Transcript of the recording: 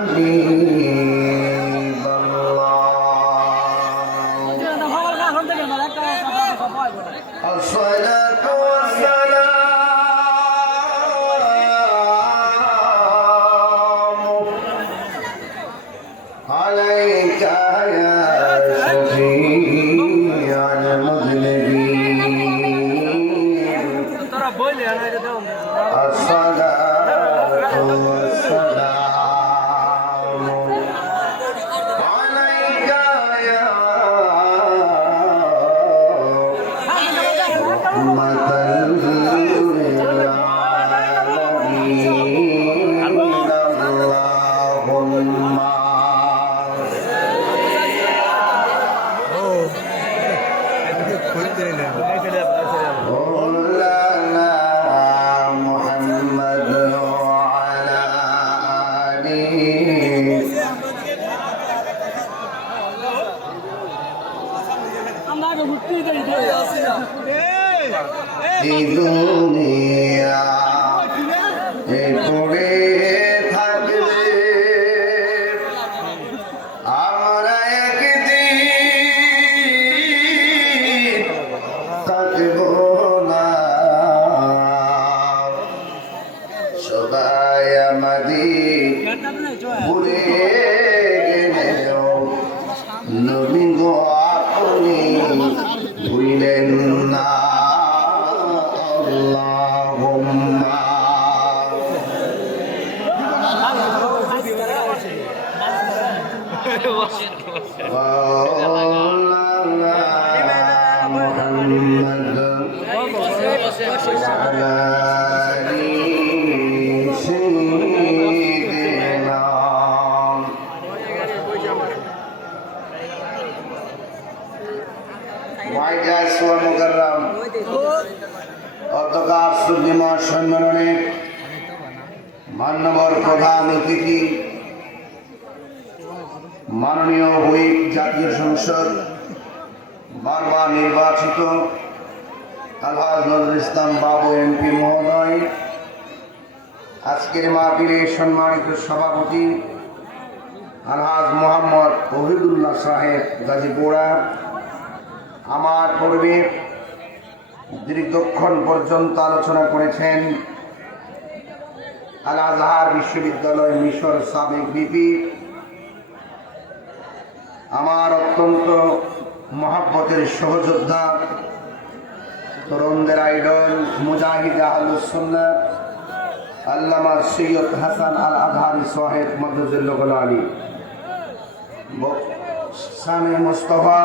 حبيب الله الصلاة والسلام عليك يا شفيع المذنبين الصلاة والسلام عليك يا رحمة للعالمين اللهم مولانا محمد وعلى آله এই দুনিয়া এ পড়ে থাকবে আমরা একদিন থাকব না সবাই আমাদের ভুলে গেলেও নবী গো আপনি ভুলেন না আল্লাহুম্মা مولانا محمد وعلى آل سيدنا معزز و مکرم অধ্যকার সুদিমা সম্মেলনে মান্যবর প্রধান অতিথি মাননীয় হুইপ জাতীয় সংসদ বারবার নির্বাচিত আলহাজ নজরুল ইসলাম বাবু এমপি মহোদয়, আজকের মাহফিলের সম্মানিত সভাপতি আলহাজ মোহাম্মদ ওহিদুল্লাহ সাহেব গাজীপুরা, আমার পূর্বে দীর্ঘক্ষণ পর্যন্ত আলোচনা করেছেন আল আজহার বিশ্ববিদ্যালয় মিশর সাবেক ভিপি, আমার অত্যন্ত মহাব্বতের সহযোদ্ধা, তরুণদের আইডল, মুজাহিদ আহলুস সুন্নাহ আল্লামা সৈয়দ হাসান আল আজহারি সাহেব মাদ্রাজুল আলী, সানে মুস্তাফা